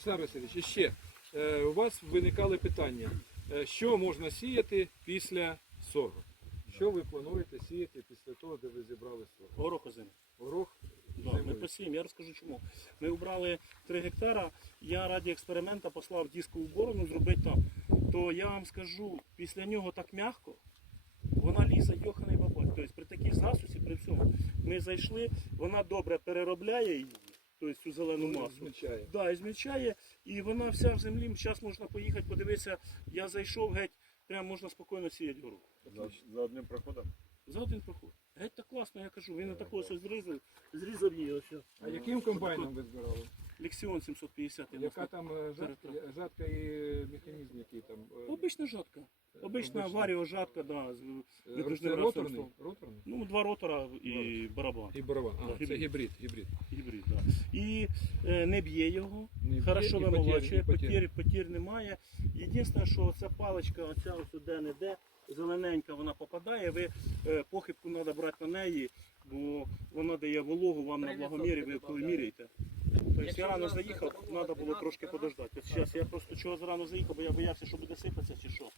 Олександр Васильович, ще е, у вас виникали питання, е, що можна сіяти після сору? Що ви плануєте сіяти після того, де ви зібрали сор? Горох озимий. Горох? Да, ми посіємо, я розкажу чому. Ми обрали 3 гектара, я раді експеримента послав дискову борону зробити там. То я вам скажу, після нього так м'яко, вона лізе йоханий бабай. Тобто при такій засусі, при всьому, ми зайшли, вона добре переробляє її, тобто цю зелену масу. Змічає. Да, і змічає, і вона вся в землі. Зараз можна поїхати, подивитися. Я зайшов геть, прямо можна спокійно сіяти горох. За, за одним проходом. За один проход. Геть так класно, я кажу. Він такого все зрізав, зрізав її ось. А яким комбайном ви збирали? Лексіон 750. Яка там е, жатка, жатка і механізм який там? е, Обична жатка. Обична варіожатка, да, з видовжним роторний? Ну, два ротора і барабан. І барабан. Да, А, це гібрид. гібрид. гібрид. Гібрид, да. І е, не б'є його. Не б'є, Хорошо і потір- вимолочує, і потір. потір, потір немає. Єдине, що ця паличка, оця ось де не де, зелененька вона попадає, ви е, похибку треба брати на неї, бо вона дає вологу вам на благомірі, ви коли міряєте. Тобто я рано заїхав, треба було трошки подождати. От зараз я просто чого зрано заїхав, бо я боявся, що буде сипатися чи що.